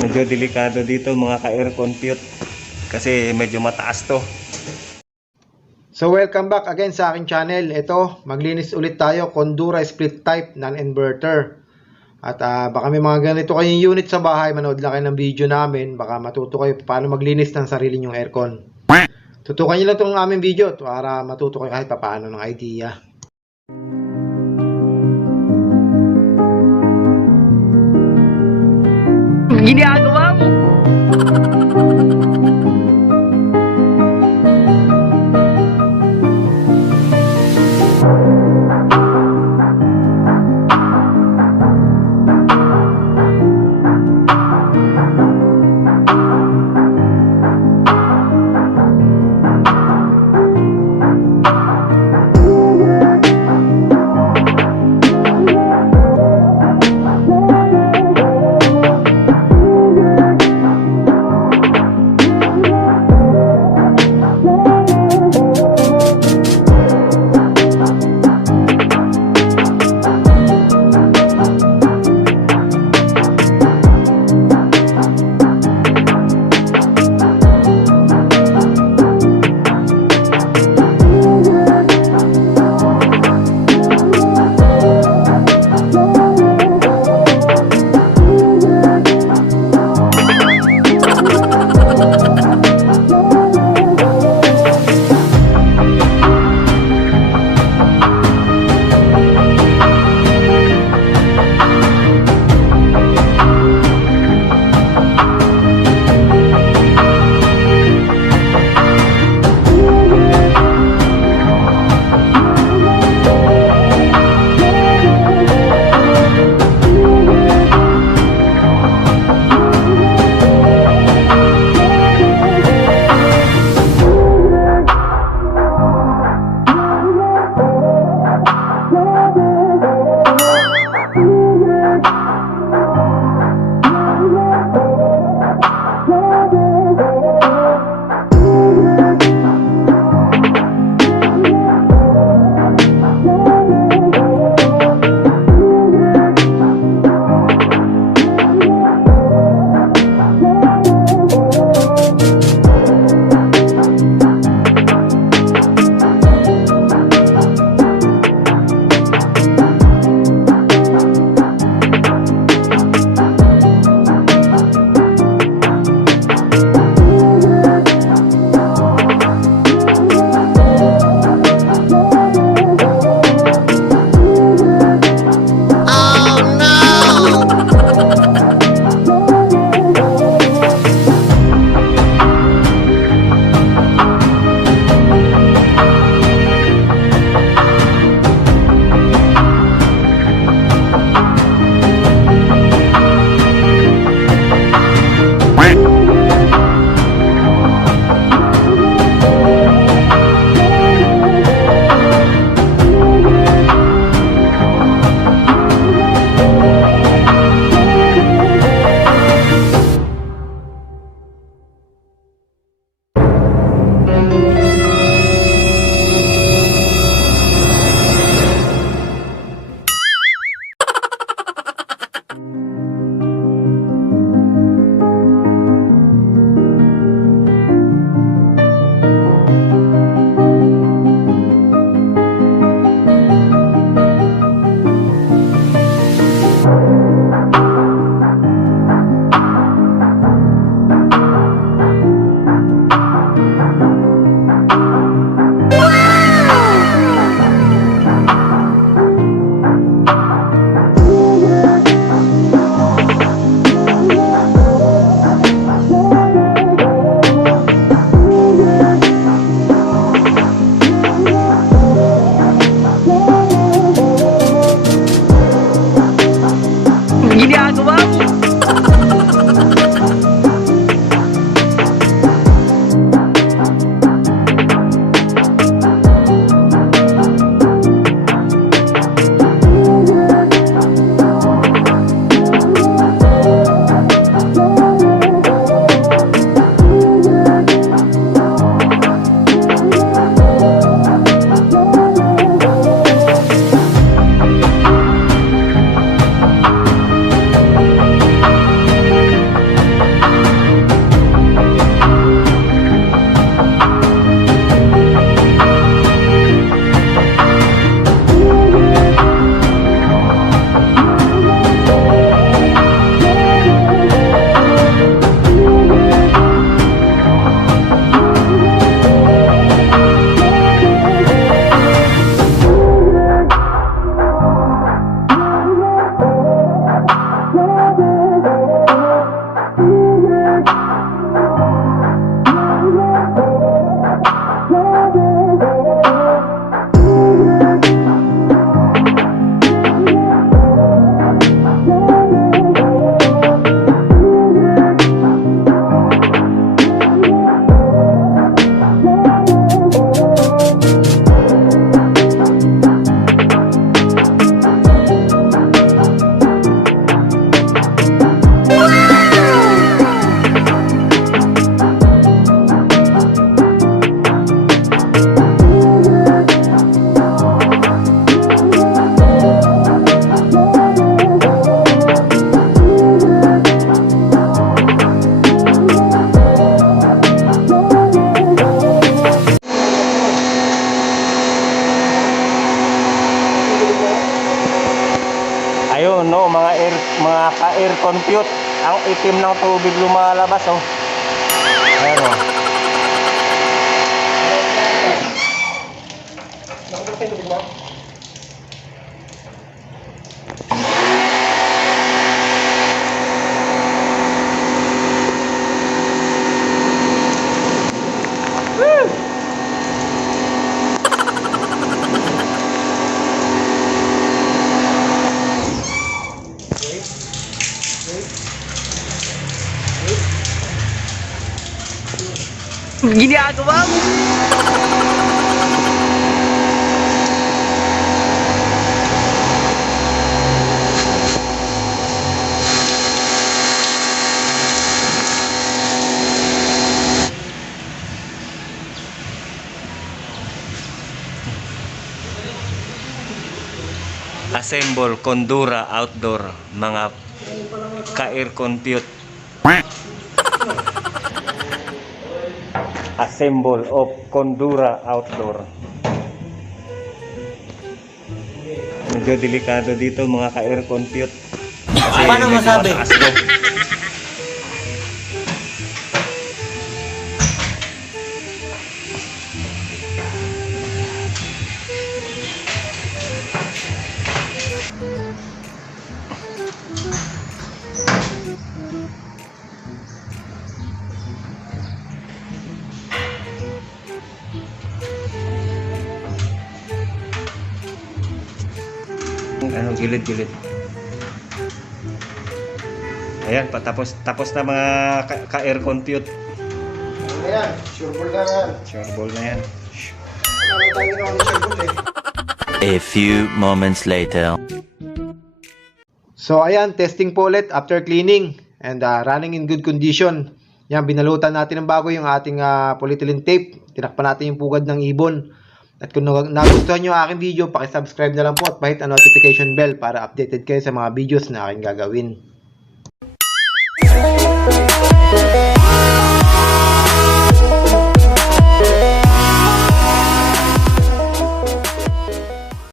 Medyo delikado dito mga ka-aircon cute kasi medyo mataas to. So welcome back again sa aking channel. Ito, maglinis ulit tayo, Condura split type non-inverter. At baka may mga ganito kayong unit sa bahay, manood lang kayo ng video namin, baka matuto kayo paano maglinis ng sarili nyong aircon. Tutukan nyo lang itong aming video para matuto kayo kahit paano ng idea. Ginagawa mo. Ayun, no, mga ka-air compute. Ang itim ng tubig lumalabas, oh. Ayan, oh. Ginagawa mo. Assemble Condura outdoor, mga ka-air compute. Assemble of Condura outdoor. Medyo delikado dito mga ka-air compute. Kasi Paano medyo masabi? mataas to. Ano, gilid-gilid. Ayan, tapos na mga ka-air compute. Ayan, sure ball na yan. Sure ball na yan. Ano tayo ginawa ni sure ball A few moments later. So ayan, testing po ulit after cleaning and running in good condition. Yan, binalutan natin ng bago yung ating polyethylene tape. Tinakpan natin yung pugad ng ibon. At kung nagustuhan nyo ang aking video, pakisubscribe na lang po at pahit ang notification bell para updated kayo sa mga videos na aking gagawin.